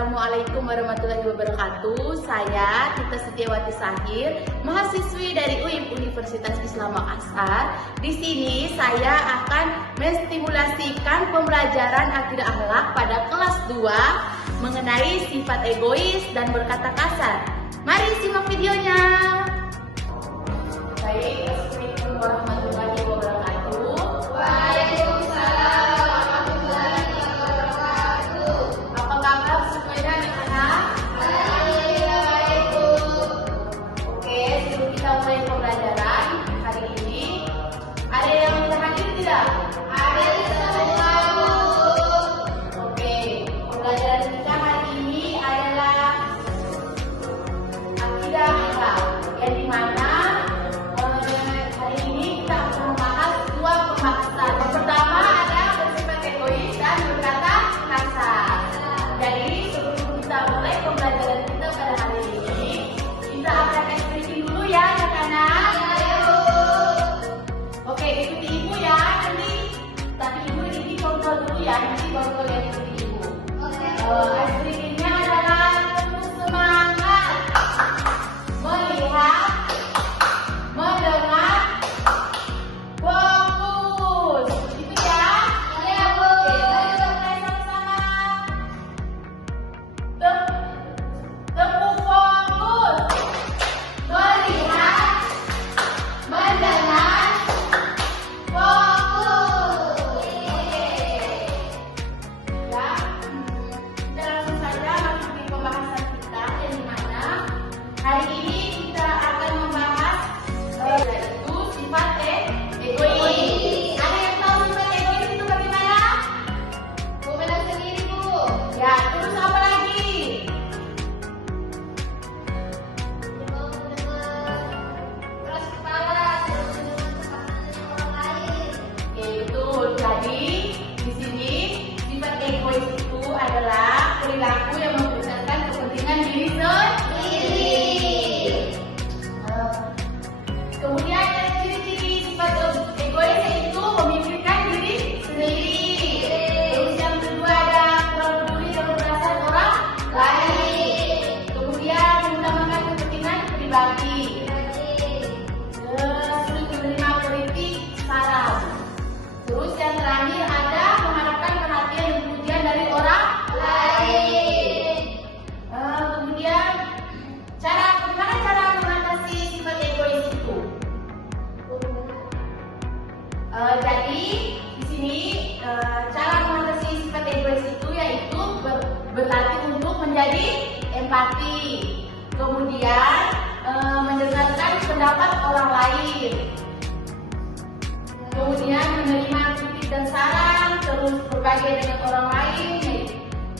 Assalamualaikum warahmatullahi wabarakatuh. Saya Tita Setiawati Sahir, mahasiswi dari UIM Universitas Islam Makassar. Di sini saya akan menstimulasikan pembelajaran akidah akhlak pada kelas 2 mengenai sifat egois dan berkata kasar. Mari simak videonya. Baik, Assalamualaikum warahmatullahi wabarakatuh. Waalaikumsalam warahmatullahi wabarakatuh. Apa kabar semuanya anak-anak? Baik, Bu. Oke, sebelum kita mulai pembelajaran hari ini, ada yang bisa hadir tidak? Ada semua, Bu. Oke, pembelajaran kita hari ini adalah akidah akhlak, yang dimana hari ini kita akan membahas dua pembahasan. Yang pertama ada bersifat egois dan berkata kasar. Jadi sebelum kita mulai pembelajaran kita pada hari ini, kita akan ekspresi dulu ya anak-anak. Oke, ikuti ibu ya nanti. Tapi ibu ini kontrol dulu ya, nanti baru kalian ikuti ibu. Ekspresinya adalah penuh semangat, melihat, mendengar, fokus. Itu ya. Iya, Bu. Oke, mari kita mulai sama-sama. Tepuk fokus. Melihat, mendengar, fokus. Ya, kita langsung saja masuk di pembahasan kita, yang dimana hari ini kita akan membahas yaitu sifat egois. Ada yang tahu sifat egois itu bagaimana? Bu bilang sendiri, Bu. Ya, terus apa lagi? Keras kepala, terus orang lain. Oke, betul. Jadi di sini sifat egois itu adalah perilaku yang membesarkan kepentingan diri sendiri. Kemudian yang ciri-ciri sifat egois yaitu memikirkan diri sendiri. Terus yang kedua ada kurang peduli dan perasaan orang lain. Kemudian mengutamakan kepentingan pribadi. Sulit menerima kritik, saran. Terus yang terakhir ada mengharapkan perhatian dan pujian dari orang lain. Kemudian bagaimana cara mengatasi sifat egois itu? Jadi di sini cara mengatasi sifat egois itu yaitu berlatih untuk menjadi empati, kemudian mendengarkan pendapat orang lain, kemudian menerima kritik dan saran, terus berbagi dengan orang lain,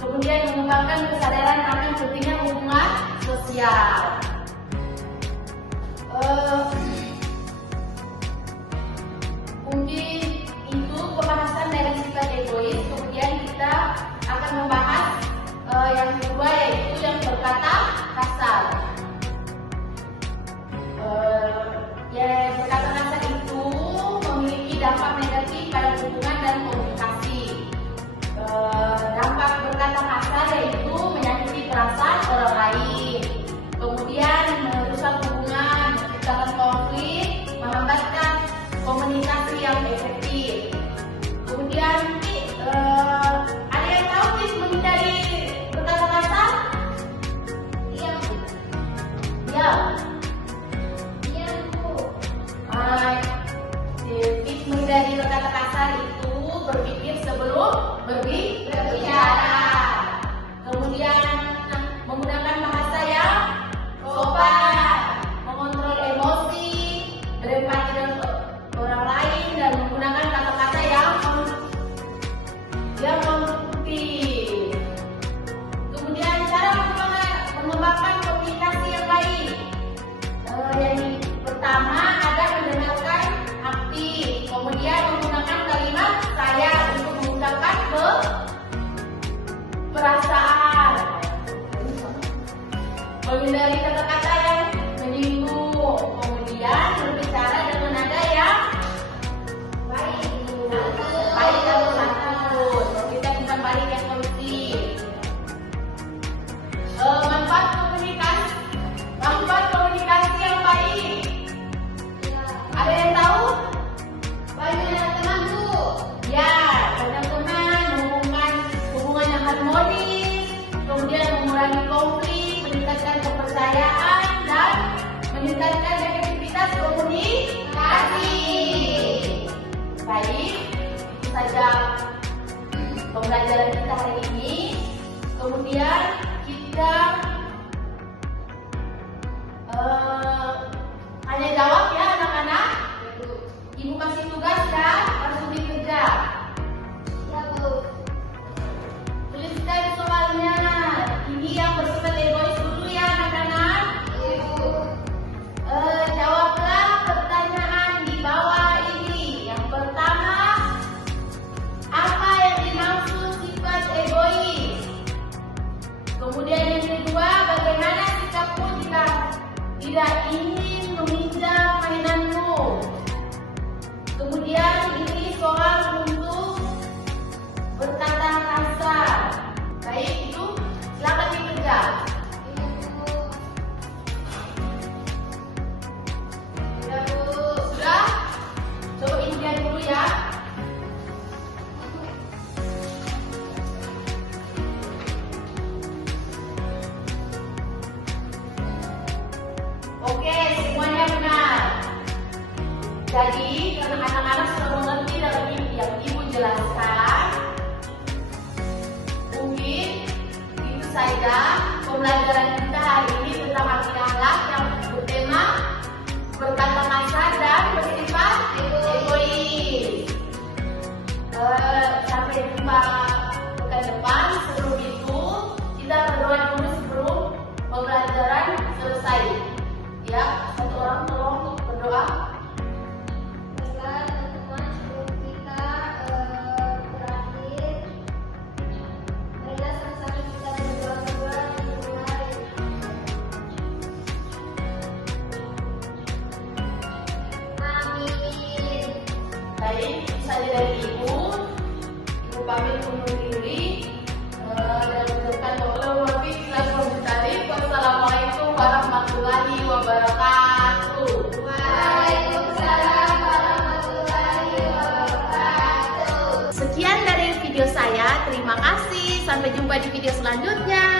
kemudian mengembangkan kesadaran akan pentingnya hubungan sosial. Mungkin itu pembahasan dari sifat egois. Kemudian kita akan membahas yang kedua yaitu yang berkata kasar. Ya, berkata kasar itu memiliki dampak negatif pada hubungan dan komunikasi. Dampak berkata kasar yaitu menyakiti perasaan orang lain, kemudian merusak hubungan, menciptakan konflik, menghambatkan komunikasi yang efektif. Kemudian ada yang tahu tips menghindari berkata kasar? Iya, Bu. Ya. Iya, Bu. Tips menghindari berkata kasar itu berpikir sebelum berbicara. Kemudian menggunakan bahasa yang sopan, mengontrol emosi, berempati dengan orang lain, dan menggunakan kata-kata yang konstruktif. Kemudian cara mengembangkan komunikasi yang baik. Yang pertama ada mendengarkan aktif, kemudian menggunakan kalimat saya untuk mengungkapkan perasaan, menghindari kata-kata yang menyinggung, kemudian berbicara dengan nada yang baik dan santun. Kita bukan balik yang kondusif. kepercayaan, dan meningkatkan efektivitas komunikasi. Baik, itu saja pembelajaran kita hari ini. Kemudian kita hanya jawab ya anak-anak. Ibu kasih tugas ya, langsung dikerja. Ya, Bu. Tuliskan soalnya. Ini yang bersifat egois dulu ya anak-anak. Iya, Bu. Jawablah pertanyaan di bawah ini. Yang pertama, apa yang dimaksud sifat egois? Kemudian yang kedua, bagaimana sikapmu jika tidak ingin meminjam mainanmu? Kemudian ini soal untuk berkata kasar. Baik, itu silakan dikerja. Iya, Bu. Ya, Bu. Sudah? Coba impian dulu ya. Oke, semuanya benar. Jadi, karena anak-anak sudah mengerti dalam yang Ibu jelaskan, mungkin itu saja pembelajaran kita hari ini tentang akhlak yang bertema berkata kasar dan bersifat egois. Sampai jumpa pekan depan. Sebelum itu, kita berdoa dulu sebelum pembelajaran selesai. Ya, satu orang tolong berdoa. Baiklah, teman-teman, sebelum kita berakhir, marilah sama-sama kita berdoa dimulai. Amin. Baik, itu saja dari Ibu. Ibu pamit undur diri. Dan ucapkan wassalamualaikum warahmatullahi wabarakatuh. Waalaikumsalam warahmatullahi wabarakatuh. Sekian dari video saya. Terima kasih. Sampai jumpa di video selanjutnya.